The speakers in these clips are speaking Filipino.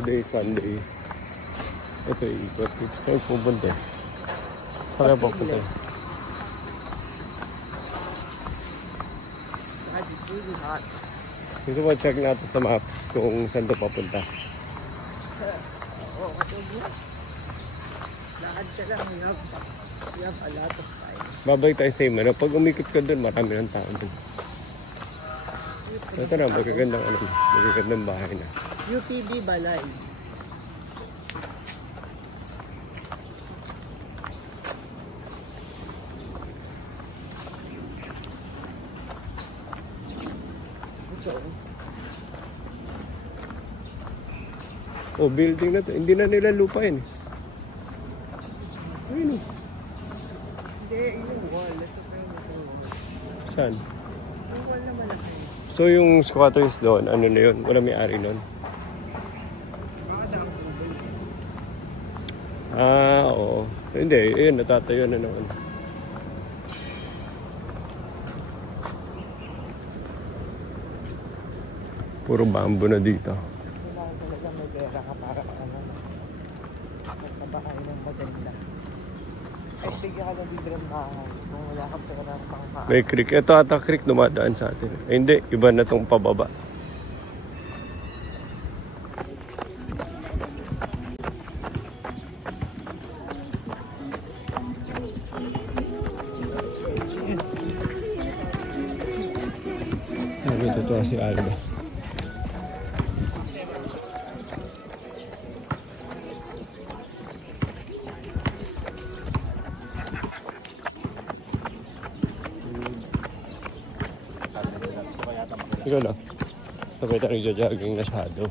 Today is Sunday. Ito yung ikot. Saan pupunta? Saan pupunta? It's really hot. Gusto mo check natin sa maps kung saan ito papunta. Oo, lakad ka lang. You have a lot of time. Babalik tayo sa ano. Pag umikot ka doon, marami ng tao doon. So ito na, magagandang bahay na. UPB Balay. Oh, building na to. Hindi na nila lupa yun. Ayun oh. Hindi, yung wall. Saan? Yung wall na malaki. So yung squatters doon, ano na yun? Wala may-ari nun? Ah, oo. Hindi, yun, natatayo na naman. Puro bamboo na dito. Kailangan talaga may pera ka para magkabahay ng maganda. Ay, bigyan ka ng libreng bahay kung wala kang pera pang bahay. May creek. Ito ata creek dumadaan sa atin. Eh, hindi, iba na tong pababa. Ito si Alba. Ikaw lang. Sabay tayo nagja-jogging na shadow.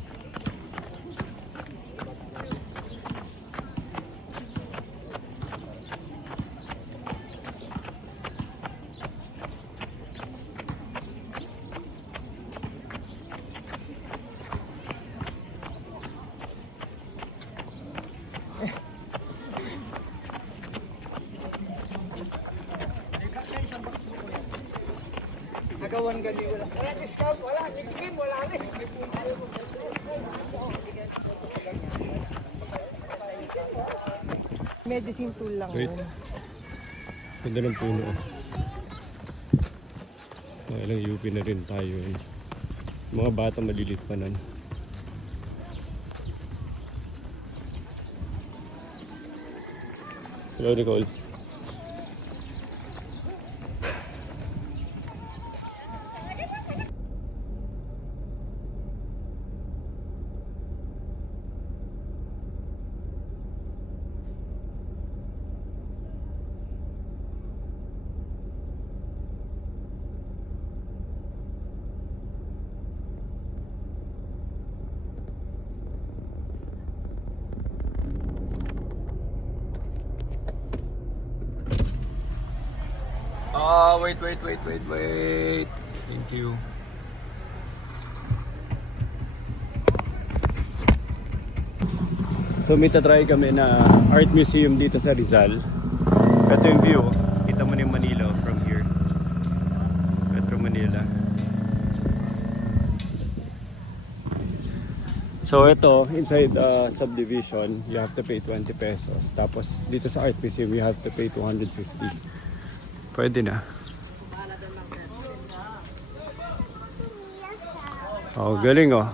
Nagawan gali wala. Wala discount, wala. Game, wala rin. Medicine tool lang. Wait. Ganda ng puno. Ilang UP na rin tayo. Mga bata malilit pa nun. Hello, Nicole. Wait. Thank you. So may tatry kami na art museum dito sa Rizal. Ito yung view. Kita mo na yung Manila from here. Metro Manila. So ito, inside subdivision, you have to pay 20 pesos. Tapos dito sa art museum, you have to pay 250. Pwede na. Oh, galing oh.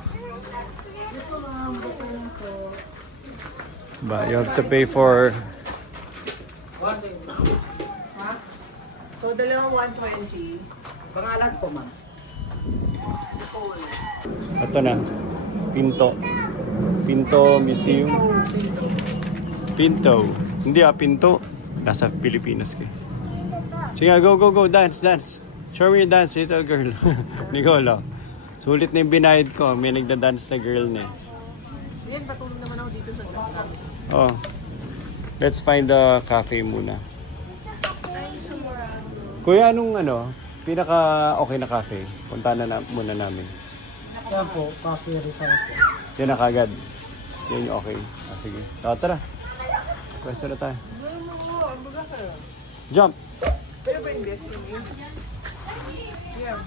But you have to pay for... So, dalawang 120. Pangalan po, ma'am. Ito na. Pinto. Pinto Museum. Pinto. Hindi pinto. Nasa Pilipinas kayo. Sige, go. Dance. Show me your dance, little girl. Nicolo. Sulit na yung binayad ko. May nagda-dance na girl na eh. Yan, patulong naman ako dito sa ganda. Oh. Let's find the cafe muna. Kuya, anong pinaka okay na cafe? Punta na muna namin. Yan po, coffee resort. Yan na kagad. Yan yung okay. Sige. So, tara. Pwesto na tayo. Jump! Pero ba yung destiny? Yeah.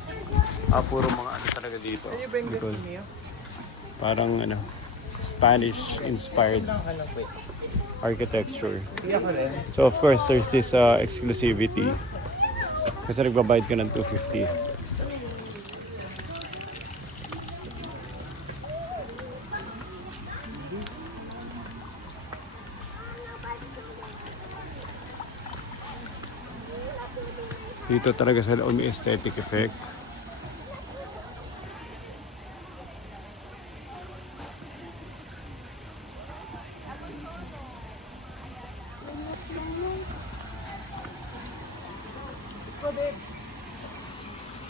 Puro mga talaga dito. Ano ba yung destiny? Parang Spanish-inspired Ano po? architecture. Hindi ako rin. So of course, there's this exclusivity. Kasi nagbabayad ka ng 250. Dito talaga sa loob may aesthetic effect.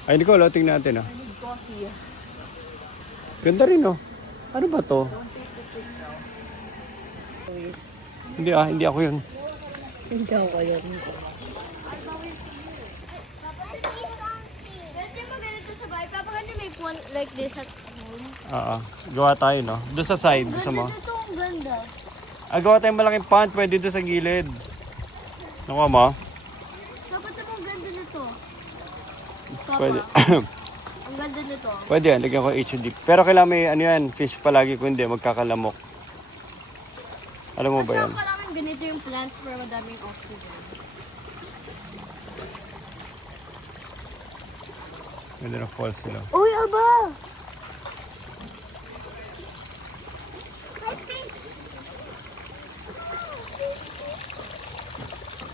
Ay, Nicole, tingnan natin, ah. I need coffee. Ganda rin, oh. Ano ba to? Don't take the pic now. Wait. Hindi ako yun. Hindi ako yun. Pwede mo ganito sa bahay. Papa, can you make one like this at home? Gawa tayo, no? Doon sa side, gusto mo? Ganda to, ang ganda. Gawa tayong malaking pond, pwede doon sa gilid. Nakuha mo? Dapat ako ang ganda nito. Papa, Pwede. ang ganda nito. Pwede yan, lagyan ko HUD. Pero kailangan may ano yan, fish palagi, kung hindi, magkakalamok. Alam mo ba yan? Kailangan ganito yung plants para madaming oxygen. Ganda ng falls nila. Uy, aba!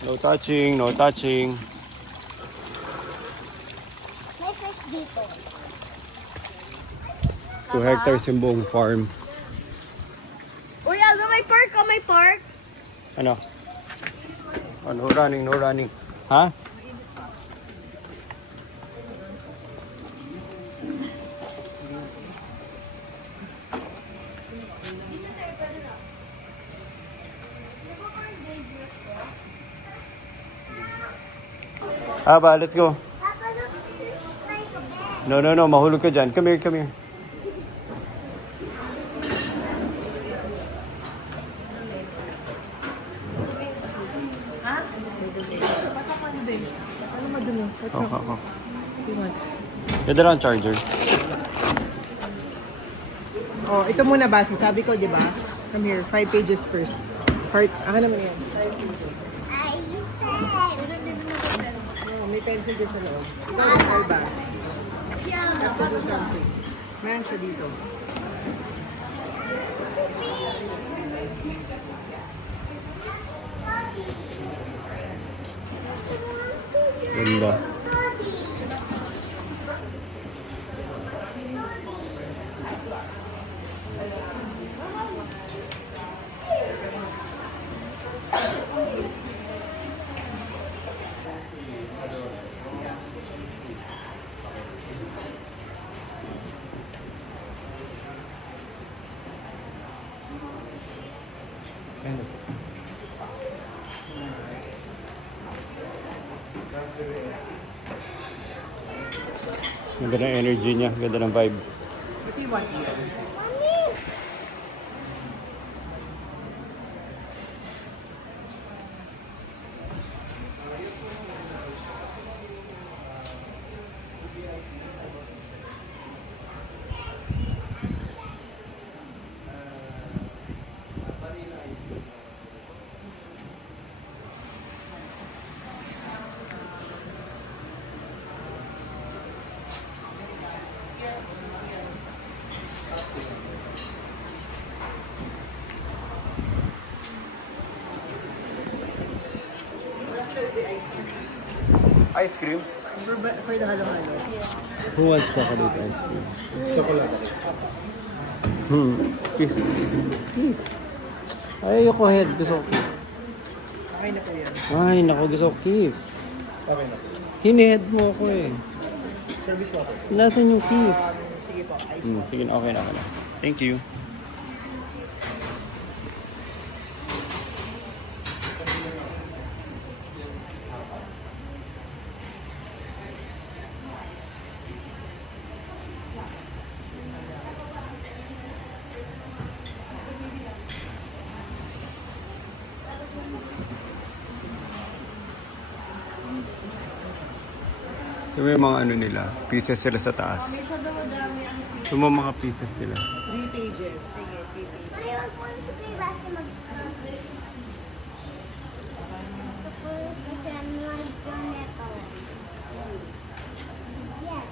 No touching, no touching. May fish dito. 2 hectares yung buong farm. Uy, aga, may park ka, may park. Ano? Oh, no running, no running. Ha? Let's go. Papa, look, this is like a bed. No, no, no, mahulog ka dyan. Come here, come here. Ano din? Ano madumi? What's up? You want? Ganda lang ang charger. Oh, ito muna base. Sabi ko, di ba? Come here. 5 pages first. Heart. Ano naman yan? 5 pages. Oh, may pencil din sa loob. Ikaw, try ba? Have to do something. Meron siya dito. Ganda. Ganda ng energy niya, ganda ng vibe. What do you want here? Ice cream? For the halo-halo. Who wants chocolate ice cream? Kiss. Kiss. Ay, ayoko head. Gusto ko kiss. Okay na po yan. Ay, naku, gusto ko kiss. Okay na po. Hinihead mo ako eh. Service water. Nasaan yung kiss? Sige po. Ice. Sige na, okay na, okay na. Thank you. Yung mga ano nila, pieces sila sa taas. Ito daw madami ang Ito mo mga pieces nila. 3 pages. Sige, 3 pages. Ayun po sa klase mag-start. Ito po kasi ano yung neto. Yes.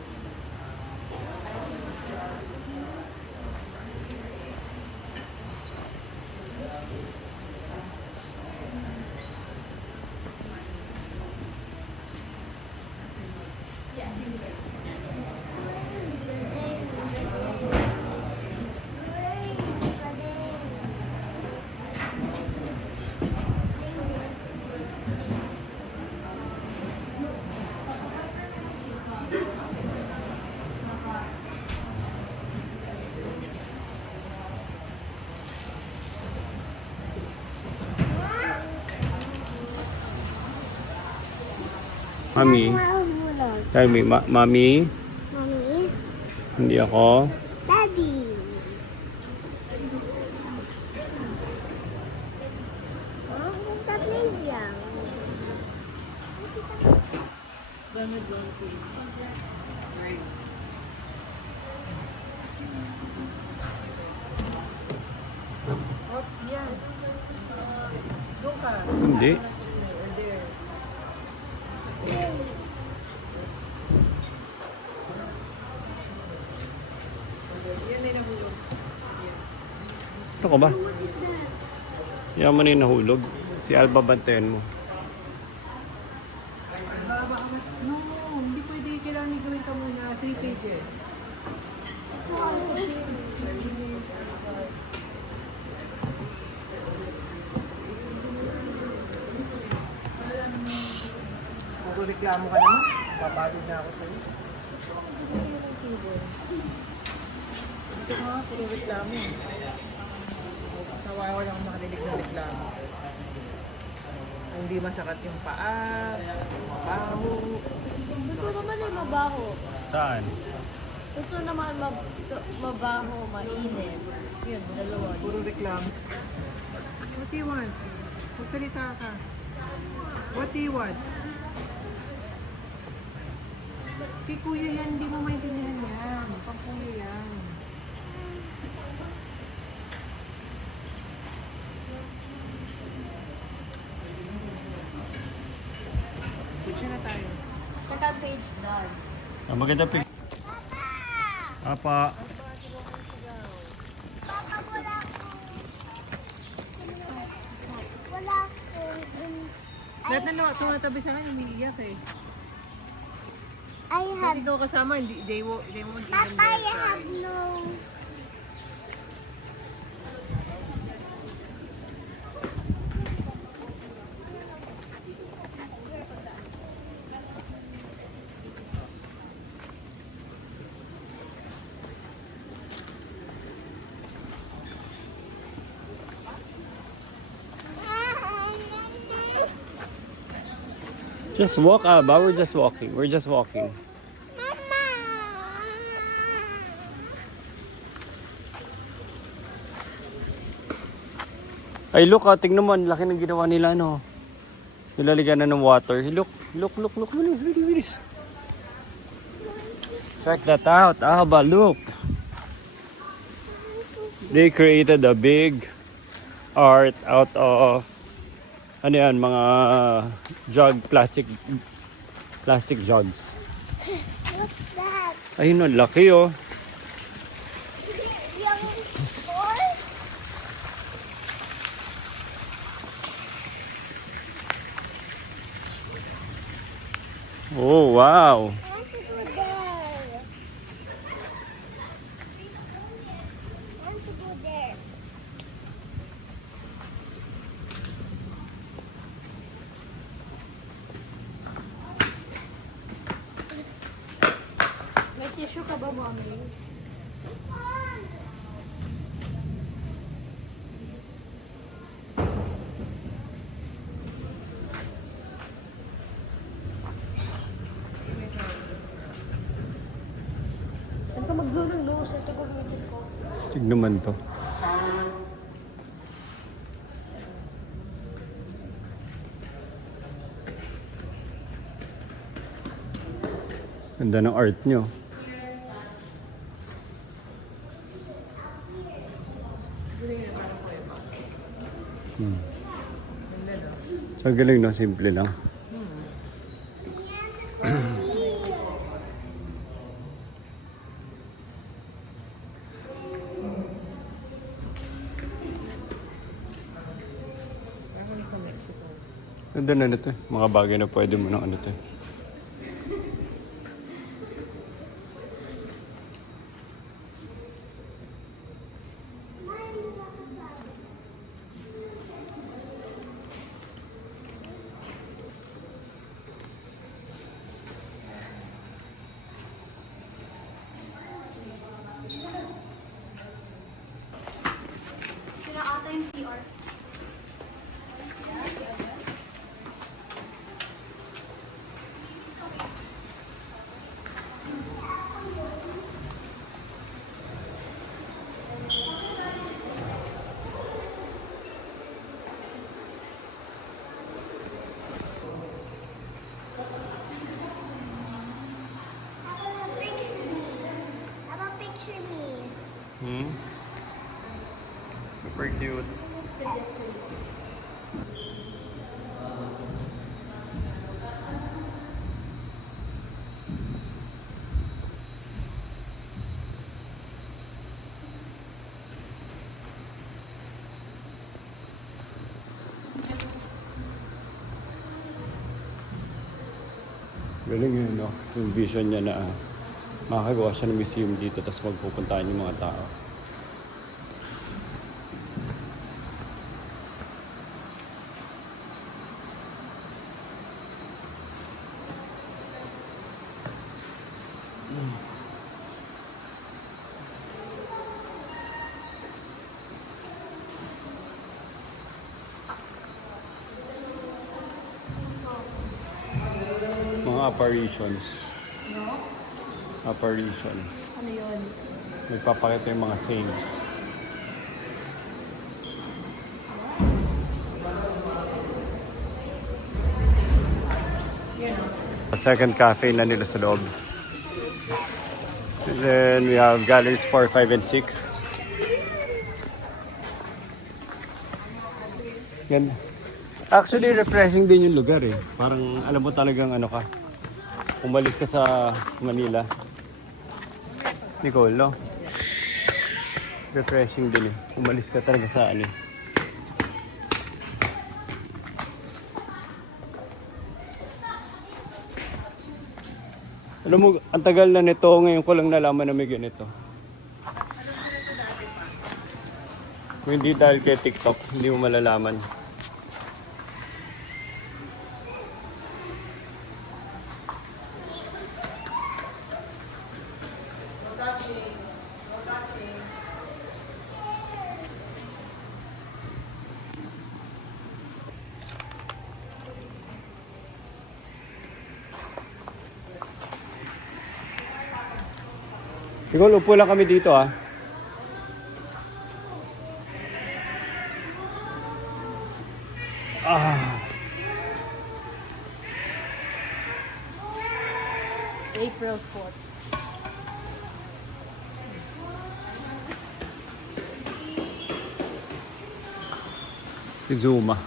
Mami, Mahulog. tell me, Mami, Mami? hindi ako. Daddy. Oh, tatlo yan. Gamit doon po. Right. Oh, yan. Doon ka. Hindi. Or there. Yan may nahulog. Ano ka ba? Yaman na yung nahulog. Si Alba bantayan mo. No, hindi pwede. Kailangan gawin ka muna. 3 pages. Kung reklamo ka naman, papagod na ako sa'yo. Dito nga, puro reklamo. Sawawa lang ako makarinig ng reklamo. Hindi masakat yung paa, mabaho. Ito naman ay mabaho. Saan? Ito naman mabaho, mainit. Yun, dalawa. Puro reklamo. What do you want? Magsalita ka. What do you want? Kay kuya yan, hindi mo maintindihan yan. Pang kuya yan. Picture na tayo. Second page done. Maganda pic. Apa. Papa, wala ko. Wala ko. Lahat na lang, tumatabi sa akin, umiiyak eh. I Kung have, ikaw kasama, they won't even Papa, dare I cry. have no. Just walk, Alba. We're just walking. We're just walking. Mama. Ay, look, tingnan mo. Ang laki ng ginawa nila, no? Nilalagyan na ng water. Look, look, look, look. Bilis, bilis, bilis. Check that out, Alba. Look. They created a big art out of ano yan, mga plastic jugs. What's that? Ayun, ang laki, oh. Yung boy? Oh, wow. I want to go there. I want to go there. May tissue ka ba, mommy? Ano ka maglulong-lose? Ito gagamitin ko. Tignan naman to. Ganda ng art nyo. Hmm. So, galing no? Simple lang. Parang sa Mexico. Ganda na nito eh. Mga bagay na pwede mo ng ano to eh. Sira ata yung CR. Papa, picture me. Hmm? Super cute. Galing yun, no? Yung vision niya na makakagawa siya ng museum dito tapos magpupuntahan yung mga tao. Mga apparitions. Apparitions. Ano yun? Nagpapakita yung mga saints. Second cafe na nila sa loob. And then we have galleries 4, 5, and 6. Ganda. Actually, refreshing din yung lugar eh. Parang alam mo talagang ano ka. Umalis ka sa Manila. Nicole, no? Refreshing din eh. Umalis ka talaga sa ano eh. Alam mo, ang tagal na nito, ngayon ko lang nalaman na may ganito. Kung hindi dahil kay TikTok, hindi mo malalaman. Siguro, upo lang kami dito ah. April 4th. Si Zuma.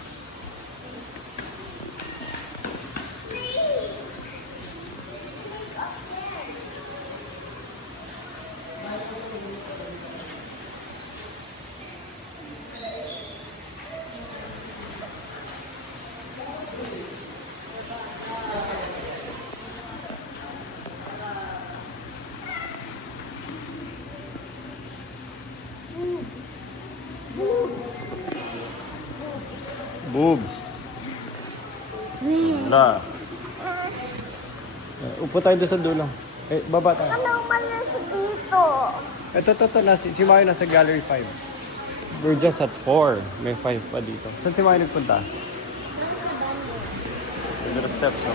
Boobs. Wala. Upo tayo doon sa dulo. Eh, baba tayo. Ano umalis dito? Ito. Si Mayo nasa Gallery 5. We're just at 4. May 5 pa dito. Saan si Mayo nagpunta? There are steps, oh.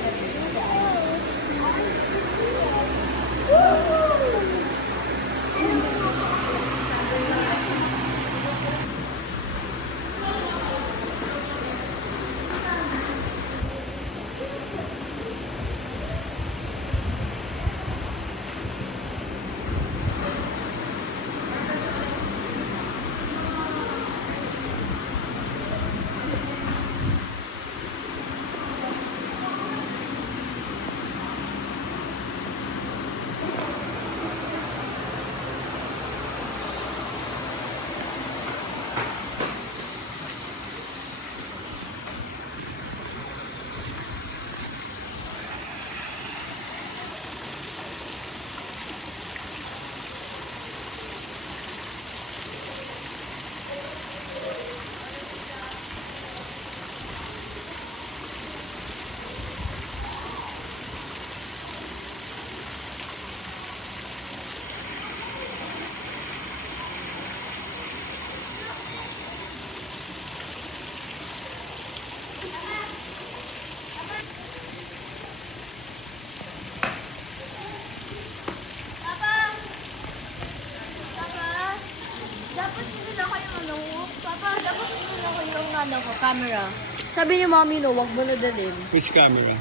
Tapos nung ako yung ano ko, camera. Sabi ni mommy, no, wag mo na dalhin. Which camera?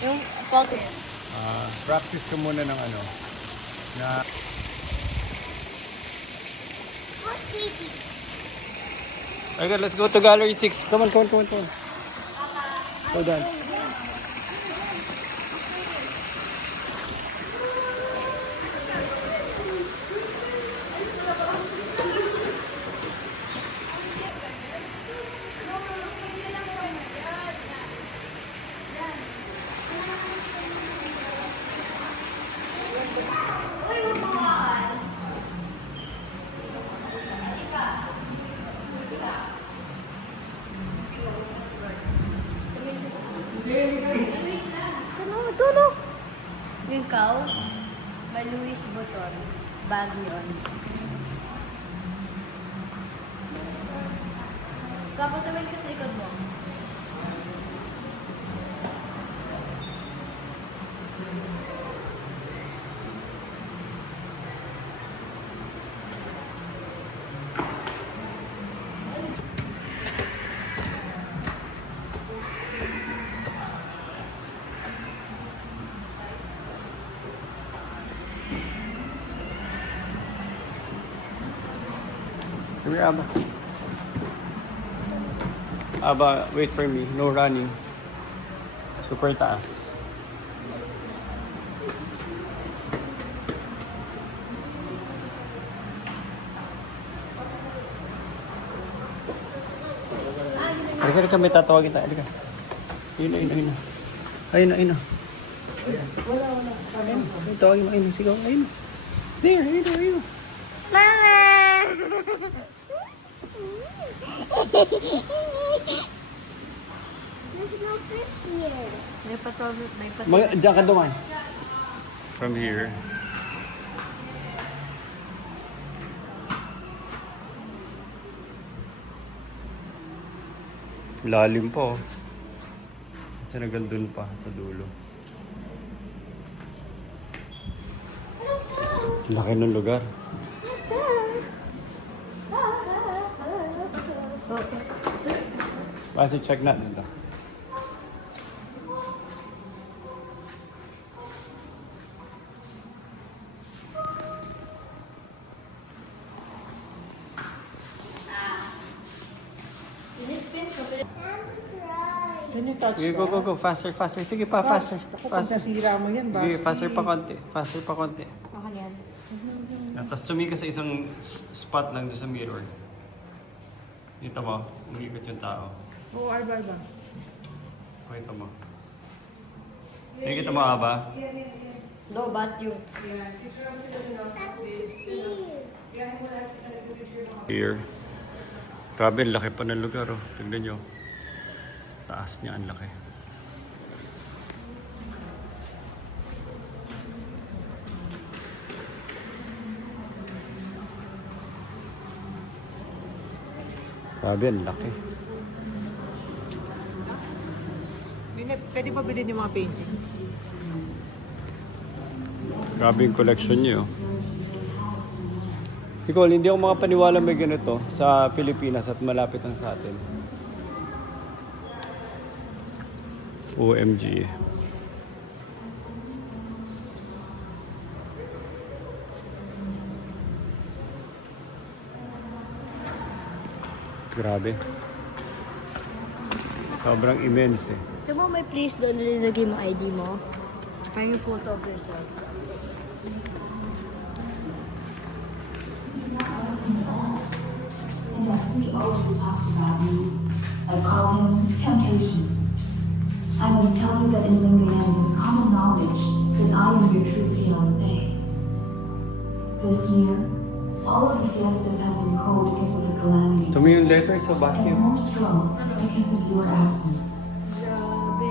Yung pocket. Practice ka muna ng ano. Na... Okay, let's go to Gallery 6. Come on. Go down. Tuno. Yung cow, may Louis Vuitton. Bag yun. Papatawin ka sa likod mo. Come here, Abba. Abba, wait for me. No running. Super taas. Halika, may tatawagin tayo. Halika. Ayun. Ayun. Ayun, tawagin mo. Ayun, sigaw. Ayun. There, ayun. Mama! There's no fish here. May patawin. Diyan ka duman. From here. Lalim po. Kasi nagandun pa sa dulo. Laki ng lugar. Kasi check natin ito. Can you touch Okay, go. Faster. Sige pa, faster. Pag nasira mo yan, Sige, Basti. faster pa konti. Okay yan. Tapos tumingin ka sa isang spot lang doon sa mirror. Dito mo, umikot yung tao. Oo, Arba. Pakita mo. Nakikita mo, Aba? No, but you. Here. Grabe, ang laki pa ng lugar, oh. Tignan nyo. Taas niya, ang laki. Grabe, ang laki. Pwede ba bilhin yung mga painting? Grabe yung collection niyo. Nicole, hindi ako makapaniwala may ganito sa Pilipinas at malapit lang sa atin. OMG. Grabe. Sobrang immense eh. Ito mo, may please doon nilagay mo ID mo. Tsaka yung photo of yourself. And as he always talks about me, I call him temptation. I must tell you that in Lingayen it is common knowledge that I am your true fiancé. This year, all of the fiestas have been cold because of the calamities. Ito mo yung letter sa And Basyo. more so because of your absence.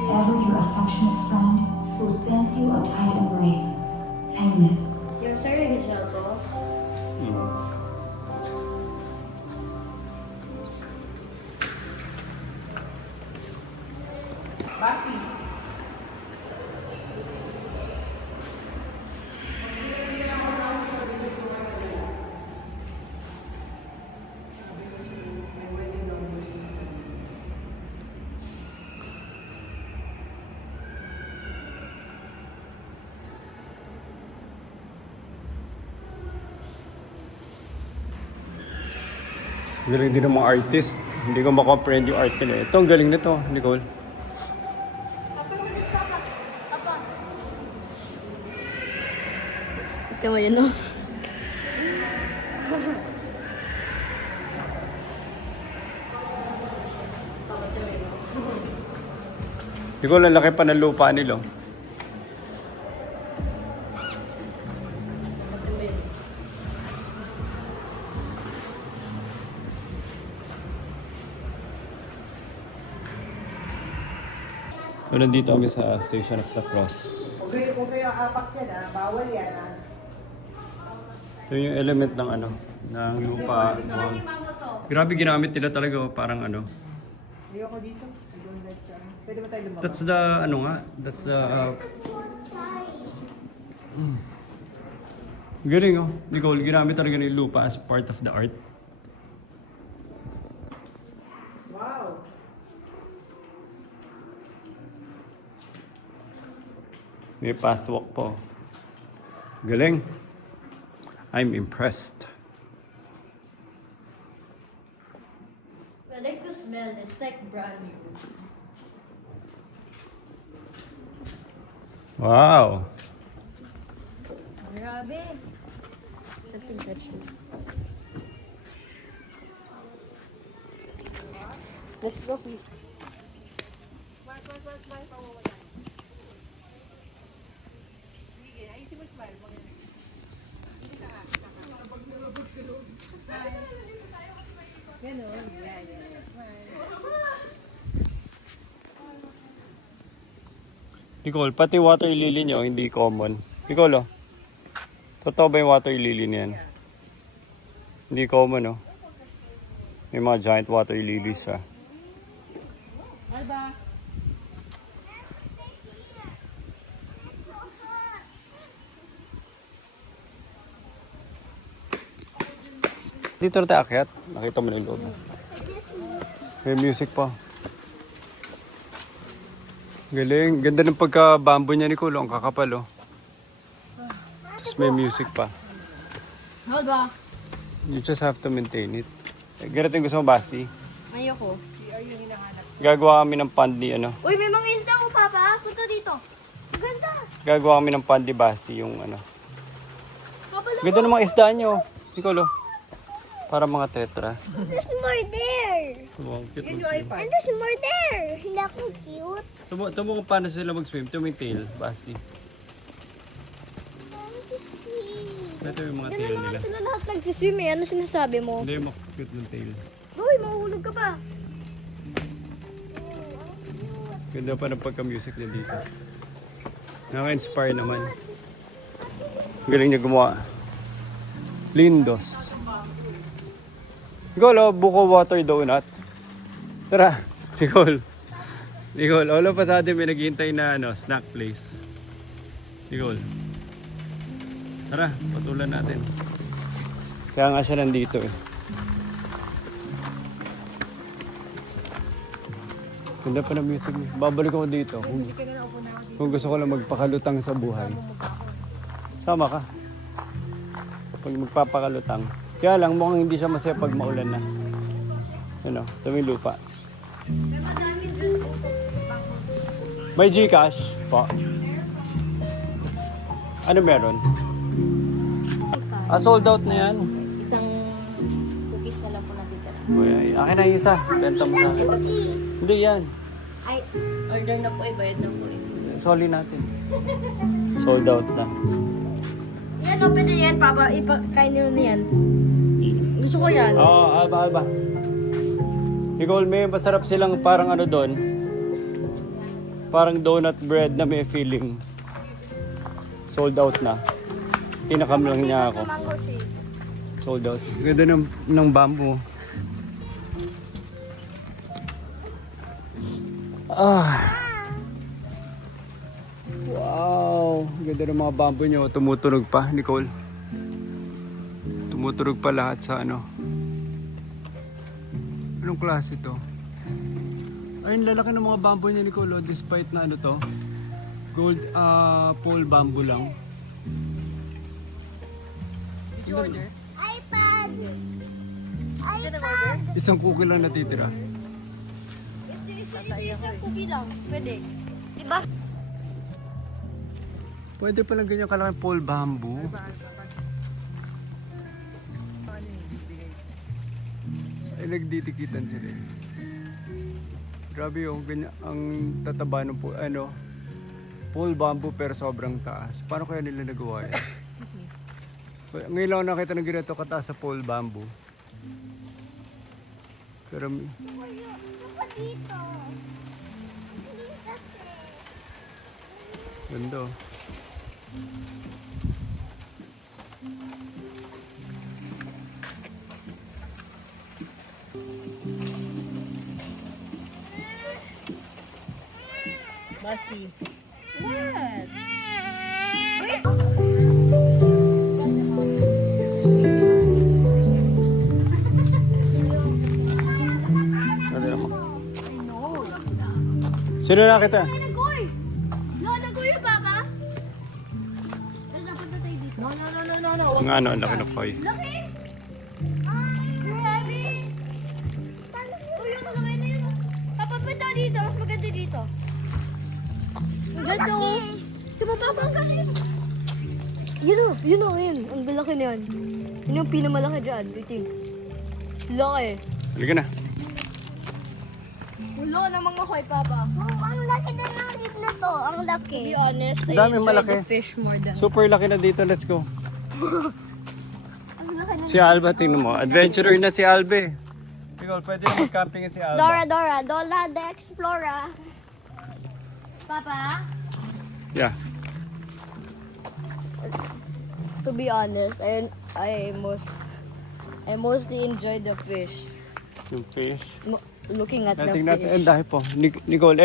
Ever your affectionate friend who sends you a tight embrace, Timeless. Yung sir, yung siya to. Basti. Galing din ng mga artist. Hindi ko makomprehend yung art nila. Ito, ang galing na to, Nicole. Ito mo yun, no? Nicole, ang laki pa ng lupa nila. So, nandito kami sa Station of the Cross. Kung kayo apak yan bawal yan Ito yung element ng ano, ng lupa. Grabe ginamit nila talaga, parang ano. Ayoko dito. Pwede ba tayo lumabas? That's the, ano nga, that's the... Galing oh, Nicole, ginamit talaga ng lupa as part of the art. Wow! May pathwalk po. Galing. I'm impressed. I like the smell. It's like brand new. Wow. Grabe. Something touched me. Let's go, please. Nicole, pati water lily nyo, hindi common. Nicole, oh. Totoo ba yung water lily niyan? Hindi common, oh. May mga giant water lilies, ah. Ay ba? Dito na tayo akyat. Nakita mo na yung loob. May music pa. Galing. Ganda ng pagka-bamboo niya, Nicole. Ang kakapal, oh. Tapos may music pa. Hold ba? You just have to maintain it. Ganito yung gusto mo, Basti. Ayoko. Gagawa kami ng pond ni, ano. Uy, may mga isda ko, Papa. Punta dito. Ganda. Gagawa kami ng pond ni Basti, yung ano. Papa, Ganda ng mga isda nyo. Nicole, oh. Para mga tetra. There's more there. Wow, cute Yan mo yung siya. iPad. And there's more there. Hindi ako cute. Tumo kung paano sila mag-swim. Ito yung tail, Basti. Ito yung mga tail nila. sila lahat nagsiswim eh. Ano sinasabi mo? Hindi yung cute ng tail. Uy, mahuhulog ka pa. Ganda pa ng pagka-music na dito. Nakaka-inspire naman. Galing niya gumawa. Lindos. Nicole, oh, buko water donut. Tara, Nicole. Nicole, all of us atin may naghihintay na ano, snack place. Nicole. Tara, patulan natin. Kaya nga siya nandito eh. Ganda pa ng music niya. Babalik ako dito. Kung gusto ko lang magpakalutang sa buhay. Sama ka. Pag magpapakalutang. Kaya lang mukhang hindi siya masaya pag maulan na. Ano, ito yung lupa. May Gcash po. Ano meron? Sold out na yan. Isang cookies na lang po natitira. Uy, akin na yung isa. Benta mo sa akin. Hindi yan. Ay, order na po eh. Bayad na po eh. Soli natin. Sold out na. Yan, no, pwede yan. Papa, kain nyo na yan. Gusto ko yan. Oo, alba. Nicole, may masarap silang parang ano doon. Parang donut bread na may feeling. Sold out na. Tinakam lang niya ako. Mango shake. Sold out. Ganda ng bamboo. Wow. Ganda ng mga bamboo nyo. Tumutunog pa, Nicole. Tumutunog pa lahat sa ano. Anong klase to? Ayun, lalaki ng mga bamboo niya, Nicole. Oh, despite na ano to. Gold pole bamboo lang. iPad. Isang cookie lang natitira. Isang cookie lang. Pwede. Diba? Pwede palang ganyan kalaking pole bamboo. Ay, nagdidikitan sila. Grabe yung ganyan, ang tataba ng pole bamboo pero sobrang taas. Paano kaya nila nagawa yan? Ngayon lang ako nakita ng ganito kataas sa pole bamboo. Pero Dito. ganda. Basi. Ano naman? Sino nakita? Nagoy! No, nagoy yung papa? Tapos napunta tayo dito. No. Nga ano, ang laki ng koy. Laki! Grabe! Uy, yung malaki na yun. Papapunta dito. Mas maganda dito. Ang ganda oh. Tumababa ang galing. Yun o, yun. Ang laki na yan. Yun yung pinamalaki dyan. Waiting. Laki. Halika na. Ulo na mga koy, Papa. Oh, ang laki na ng lip na to. Ang laki. To be honest, Ang dami malaki. fish more than... Super laki na dito. Let's go. Ang laki na... Si Alba, tingnan mo. Adventurer na si Albe. Nicole, pwede na mag-camping si Alba. Dora the Explorer. Papa? Yeah. To be honest, I mostly enjoy the fish. Yung fish. Looking at the Tingnan natin. fish. Ang dahil po. Nicole,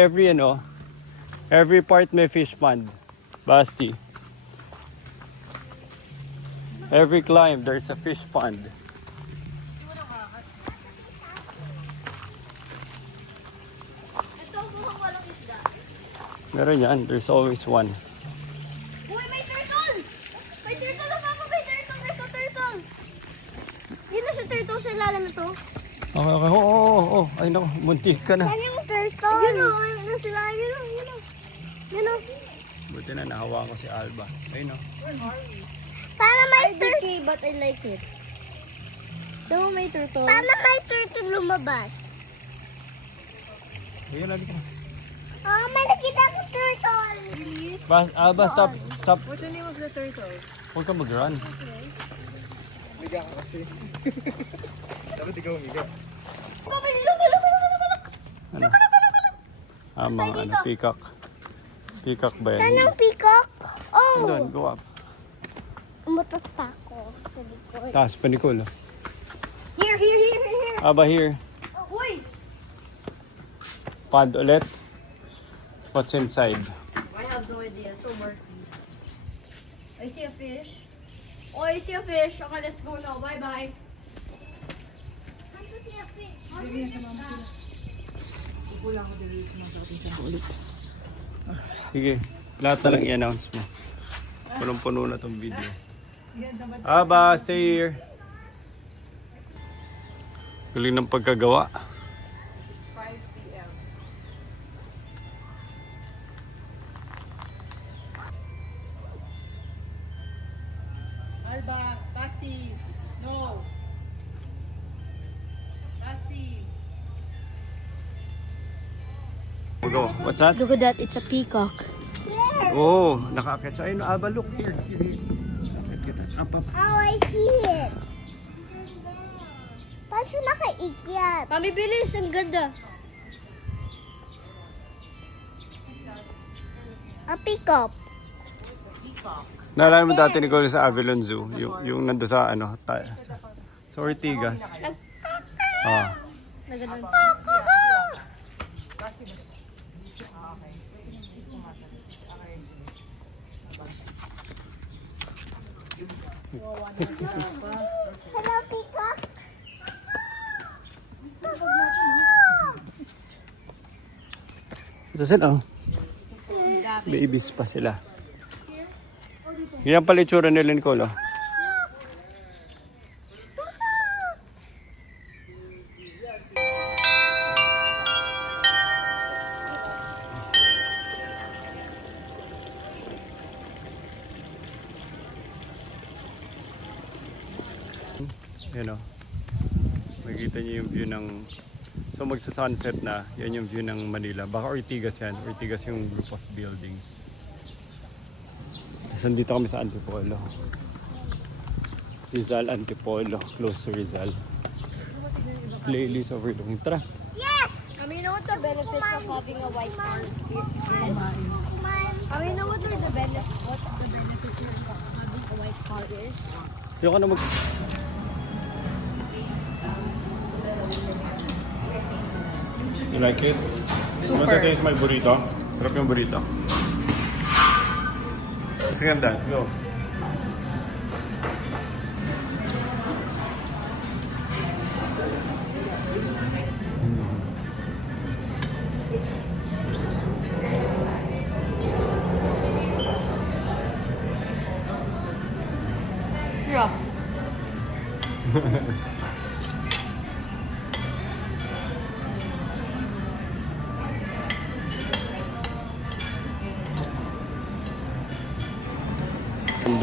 every part may fish pond. Basti. Every climb, there's a fish pond. Ito mukhang walang isda. Meron yan. There's always one. Uy, may turtle! May turtle na Papa, may turtle! There's a turtle! Yun na si turtle sa ilalim na to. Okay. Oo. Ay, naku. Muntik ka na. Saan yung turtle? Yun o, yun sila. Yun o. Buti na nahawa ko si Alba. Ayun o. Paano may turtle? But I like it. Diba may turtle? Paano may turtle lumabas? Ayun, lagi ka na. Oh, may nakita ko turtle! Alba, stop. What's the name of the turtle? Huwag ka mag-run. Higa ka kasi. Dapat ikaw higa. Papa, look! Ano? Mga peacock. Peacock ba Saan yan? ang peacock? Oh! Doon, go up. Umutot pa ako sa likod. Taas pa, Nicole. Here! Aba, here. Uy! Pond ulit. What's inside? I have no idea. So murky. I see a fish. Oh, I see a fish. Okay, let's go now. Bye-bye. Sige, lahat na lang i-announce mo. Punong-puno na tong video. Aba, stay here. Galing ng pagkagawa. 5 p.m. Alba, Basti. No. Basti. Go. What's that? Look at that, it's a peacock. Oh, nakakit siya. Ayun, Aba, look. Here. Up. Oh, I see it. Paano siya nakaikyat? Mami, bilis. Ang ganda. A peacock. Naalala mo dati ni Nicole sa Avalon Zoo, yung nando sa sa Ortigas. Ah. Hello, peacock. Ito sila, oh. Babies pa sila. Yan pala itsura nila, Nicole, oh. Yan o. Makikita niyo yung view ng... So magsa-sunset na, yan yung view ng Manila. Baka Ortigas yan. Ortigas yung group of buildings. So dito kami sa Antipolo. Rizal Antipolo. Close to Rizal. Playlist overlooking. Tara! You know what the benefits of having a white car is? You know what the benefits of having a white car is? Yung ka na mag... You like it? You want to taste my burrito? Sarap yung burrito. Sige, Dan. Go. Yeah.